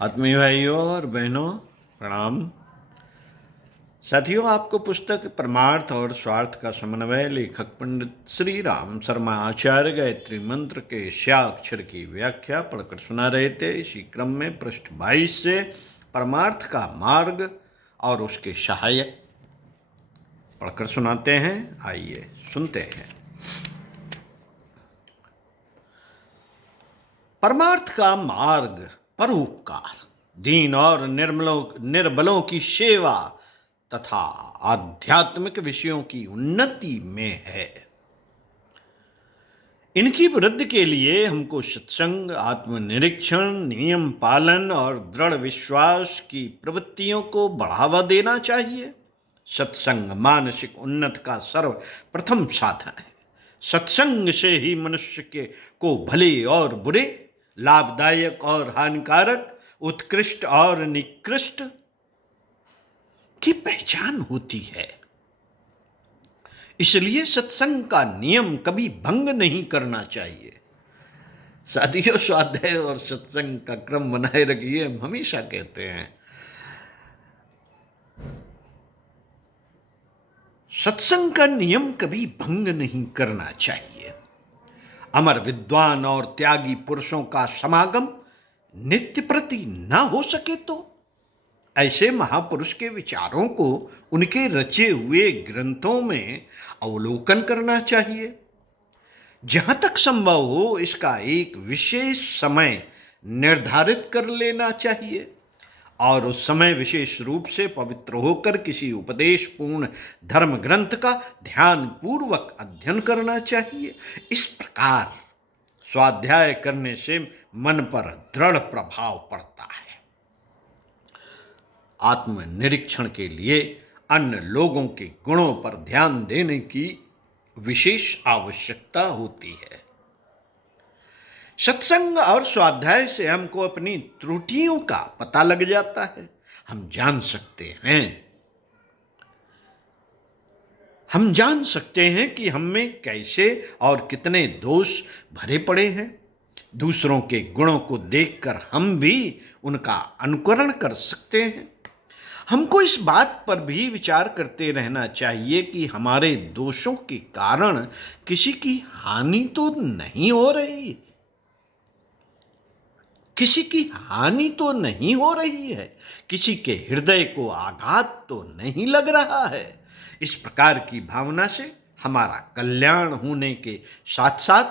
आत्मीय भाइयों और बहनों, प्रणाम। साथियों, आपको पुस्तक परमार्थ और स्वार्थ का समन्वय लेखक पंडित श्री राम शर्मा आचार्य गायत्री मंत्र के शाक्षर की व्याख्या पढ़कर सुना रहे थे। इसी क्रम में पृष्ठ 22 से परमार्थ का मार्ग और उसके सहायक पढ़कर सुनाते हैं। आइए सुनते हैं। परमार्थ का मार्ग परोपकार, दीन और निर्बलों की सेवा तथा आध्यात्मिक विषयों की उन्नति में है। इनकी वृद्धि के लिए हमको सत्संग, आत्मनिरीक्षण, नियम पालन और दृढ़ विश्वास की प्रवृत्तियों को बढ़ावा देना चाहिए। सत्संग मानसिक उन्नति का सर्वप्रथम साधन है। सत्संग से ही मनुष्य को भले और बुरे, लाभदायक और हानिकारक, उत्कृष्ट और निकृष्ट की पहचान होती है। इसलिए सत्संग का नियम कभी भंग नहीं करना चाहिए। साथियों, स्वाध्याय और सत्संग का क्रम बनाए रखिए, हम हमेशा कहते हैं। सत्संग का नियम कभी भंग नहीं करना चाहिए। अमर विद्वान और त्यागी पुरुषों का समागम नित्य प्रति न हो सके तो ऐसे महापुरुष के विचारों को उनके रचे हुए ग्रंथों में अवलोकन करना चाहिए। जहां तक संभव हो इसका एक विशेष समय निर्धारित कर लेना चाहिए और उस समय विशेष रूप से पवित्र होकर किसी उपदेशपूर्ण धर्म ग्रंथ का ध्यान पूर्वक अध्ययन करना चाहिए। इस प्रकार स्वाध्याय करने से मन पर दृढ़ प्रभाव पड़ता है। आत्मनिरीक्षण के लिए अन्य लोगों के गुणों पर ध्यान देने की विशेष आवश्यकता होती है। सत्संग और स्वाध्याय से हमको अपनी त्रुटियों का पता लग जाता है। हम जान सकते हैं कि हम में कैसे और कितने दोष भरे पड़े हैं। दूसरों के गुणों को देखकर हम भी उनका अनुकरण कर सकते हैं। हमको इस बात पर भी विचार करते रहना चाहिए कि हमारे दोषों के कारण किसी की हानि तो नहीं हो रही, किसी के हृदय को आघात तो नहीं लग रहा है। इस प्रकार की भावना से हमारा कल्याण होने के साथ साथ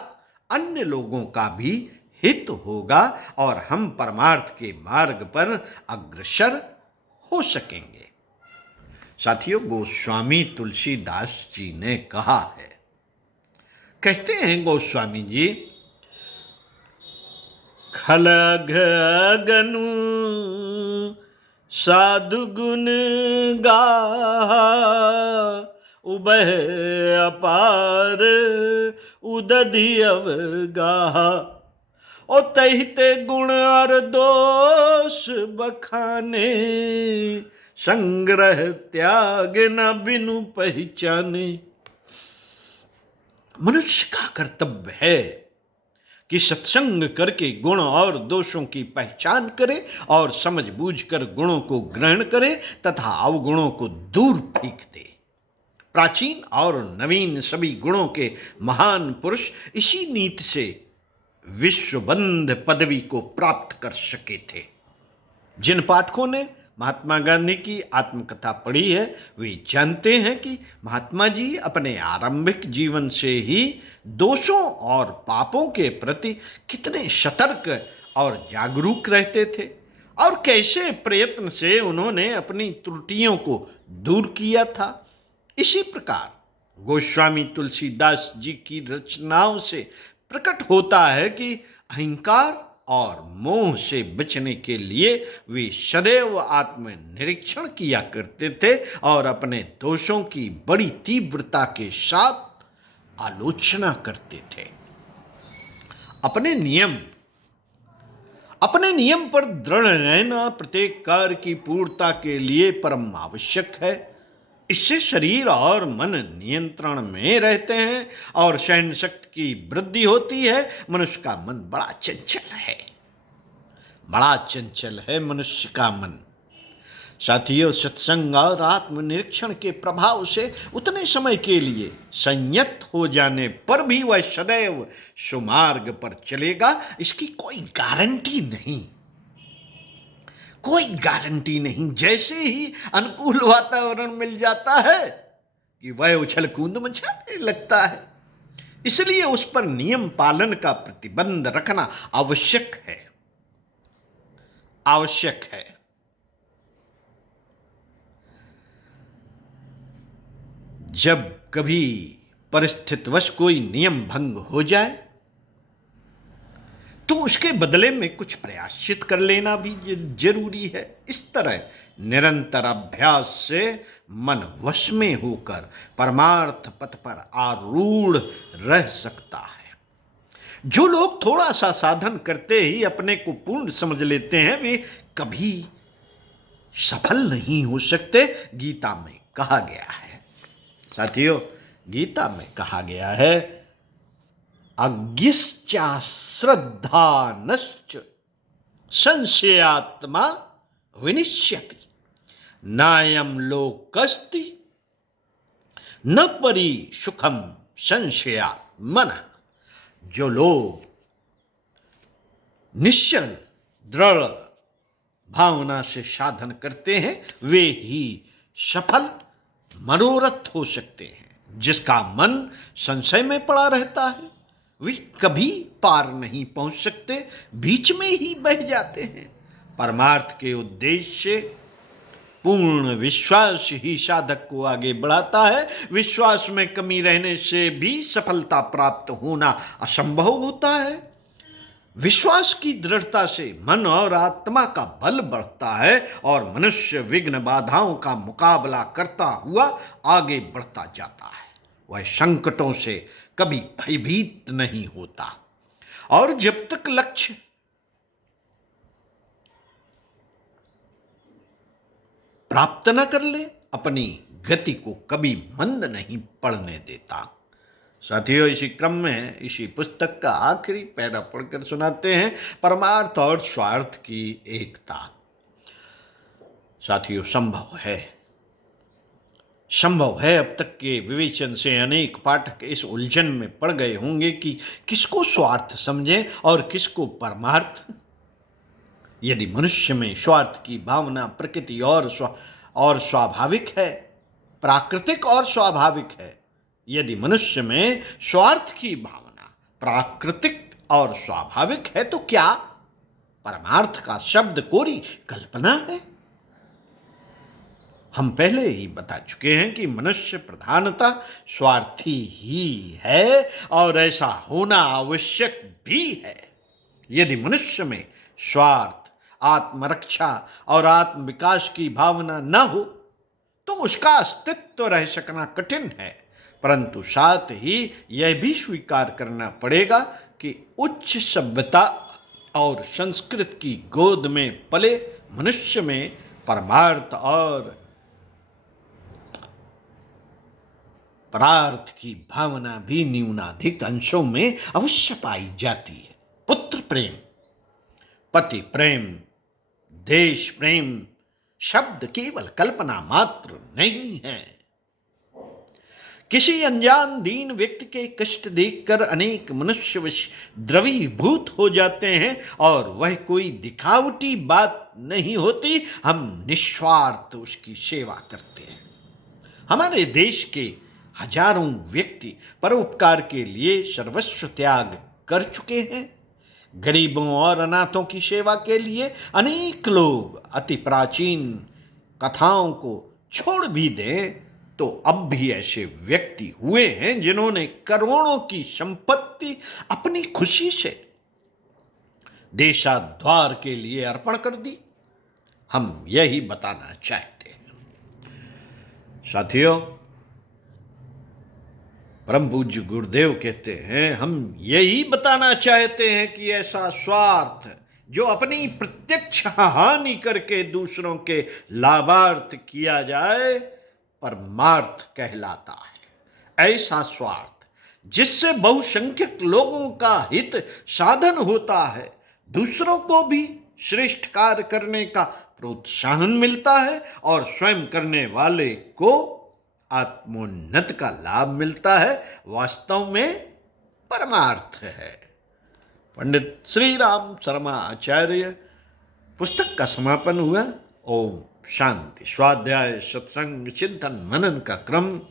अन्य लोगों का भी हित होगा और हम परमार्थ के मार्ग पर अग्रसर हो सकेंगे। साथियों, गोस्वामी तुलसीदास जी ने कहा है, कहते हैं गोस्वामी जी, खलग गनु साधु गुण गाहा, उबह अपार उदधि अवगाहा, और तहिते गुण और दोष बखाने, संग्रह त्याग न बिनु पहचाने। मनुष्य का कर्तव्य है कि सत्संग करके गुण और दोषों की पहचान करे और समझ बूझकर गुणों को ग्रहण करे तथा अवगुणों को दूर फेंक दे। प्राचीन और नवीन सभी गुणों के महान पुरुष इसी नीति से विश्वबंध पदवी को प्राप्त कर सके थे। जिन पाठकों ने महात्मा गांधी की आत्मकथा पढ़ी है वे जानते हैं कि महात्मा जी अपने आरंभिक जीवन से ही दोषों और पापों के प्रति कितने सतर्क और जागरूक रहते थे और कैसे प्रयत्न से उन्होंने अपनी त्रुटियों को दूर किया था। इसी प्रकार गोस्वामी तुलसीदास जी की रचनाओं से प्रकट होता है कि अहंकार और मोह से बचने के लिए वे सदैव आत्मनिरीक्षण किया करते थे और अपने दोषों की बड़ी तीव्रता के साथ आलोचना करते थे। अपने नियम पर दृढ़ रहना प्रत्येक कार्य की पूर्णता के लिए परम आवश्यक है। इससे शरीर और मन नियंत्रण में रहते हैं और सहन शक्ति की वृद्धि होती है। मनुष्य का मन बड़ा चंचल है। बड़ा चंचल है मनुष्य का मन। साथियों, सत्संग और आत्मनिरीक्षण के प्रभाव से उतने समय के लिए संयत हो जाने पर भी वह सदैव सुमार्ग पर चलेगा, इसकी कोई गारंटी नहीं। कोई गारंटी नहीं। जैसे ही अनुकूल वातावरण मिल जाता है कि वह उछल कूद मचाने लगता है। इसलिए उस पर नियम पालन का प्रतिबंध रखना आवश्यक है, आवश्यक है। जब कभी परिस्थितिवश कोई नियम भंग हो जाए तो उसके बदले में कुछ प्रायश्चित कर लेना भी जरूरी है। इस तरह निरंतर अभ्यास से मन वश में होकर परमार्थ पथ पर आरूढ़ रह सकता है। जो लोग थोड़ा सा साधन करते ही अपने को पूर्ण समझ लेते हैं, वे कभी सफल नहीं हो सकते। गीता में कहा गया है, साथियों, गीता में कहा गया है, अज्ञश्चा श्रद्धानश्च संशयात्मा विनिश्यति नायं लोकस्ति न परि सुखम संशयात् मनः। जो लोग निश्चल दृढ़ भावना से साधन करते हैं, वे ही सफल मनोरथ हो सकते हैं। जिसका मन संशय में पड़ा रहता है, वे कभी पार नहीं पहुंच सकते, बीच में ही बह जाते हैं। परमार्थ के उद्देश्य से पूर्ण विश्वास ही साधक को आगे बढ़ाता है। विश्वास में कमी रहने से भी सफलता प्राप्त होना असंभव होता है। विश्वास की दृढ़ता से मन और आत्मा का बल बढ़ता है और मनुष्य विघ्न बाधाओं का मुकाबला करता हुआ आगे बढ़ता जाता है। वह संकटों से कभी भयभीत नहीं होता और जब तक लक्ष्य प्राप्त न कर ले, अपनी गति को कभी मंद नहीं पड़ने देता। साथियों, इसी क्रम में इसी पुस्तक का आखिरी पैरा पढ़कर सुनाते हैं, परमार्थ और स्वार्थ की एकता। साथियों, संभव है अब तक के विवेचन से अनेक पाठक इस उलझन में पड़ गए होंगे कि किसको स्वार्थ समझें और किसको परमार्थ। यदि मनुष्य में स्वार्थ की भावना प्रकृति और स्वाभाविक है, प्राकृतिक और स्वाभाविक है, यदि मनुष्य में स्वार्थ की भावना प्राकृतिक और स्वाभाविक है, तो क्या परमार्थ का शब्द कोरी कल्पना है? हम पहले ही बता चुके हैं कि मनुष्य प्रधानतः स्वार्थी ही है और ऐसा होना आवश्यक भी है। यदि मनुष्य में स्वार्थ, आत्मरक्षा और आत्म विकास की भावना न हो तो उसका अस्तित्व रह सकना कठिन है। परंतु साथ ही यह भी स्वीकार करना पड़ेगा कि उच्च सभ्यता और संस्कृत की गोद में पले मनुष्य में परमार्थ और परार्थ की भावना भी न्यूनाधिक अंशों में अवश्य पाई जाती है। पुत्र प्रेम, पति प्रेम, देश प्रेम शब्द केवल कल्पना मात्र नहीं है। किसी अनजान दीन व्यक्ति के कष्ट देखकर अनेक मनुष्य द्रवीभूत हो जाते हैं और वह कोई दिखावटी बात नहीं होती। हम निस्वार्थ उसकी सेवा करते हैं। हमारे देश के हजारों व्यक्ति परोपकार के लिए सर्वस्व त्याग कर चुके हैं। गरीबों और अनाथों की सेवा के लिए अनेक लोग अति प्राचीन कथाओं को छोड़ भी दें तो अब भी ऐसे व्यक्ति हुए हैं जिन्होंने करोड़ों की संपत्ति अपनी खुशी से देशाद्वार के लिए अर्पण कर दी। हम यही बताना चाहते हैं। साथियों, परम पूज्य गुरुदेव कहते हैं, हम यही बताना चाहते हैं कि ऐसा स्वार्थ जो अपनी प्रत्यक्ष हानि करके दूसरों के लाभार्थ किया जाए परमार्थ कहलाता है। ऐसा स्वार्थ जिससे बहुसंख्यक लोगों का हित साधन होता है, दूसरों को भी श्रेष्ठ कार्य करने का प्रोत्साहन मिलता है और स्वयं करने वाले को आत्मोन्नति का लाभ मिलता है। वास्तव में परमार्थ है। पंडित श्री राम शर्मा आचार्य पुस्तक का समापन हुआ। ओम शांति। स्वाध्याय, सत्संग, चिंतन, मनन का क्रम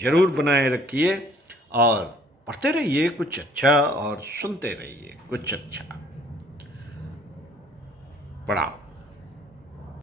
जरूर बनाए रखिए और पढ़ते रहिए कुछ अच्छा और सुनते रहिए कुछ अच्छा। प्रणाम।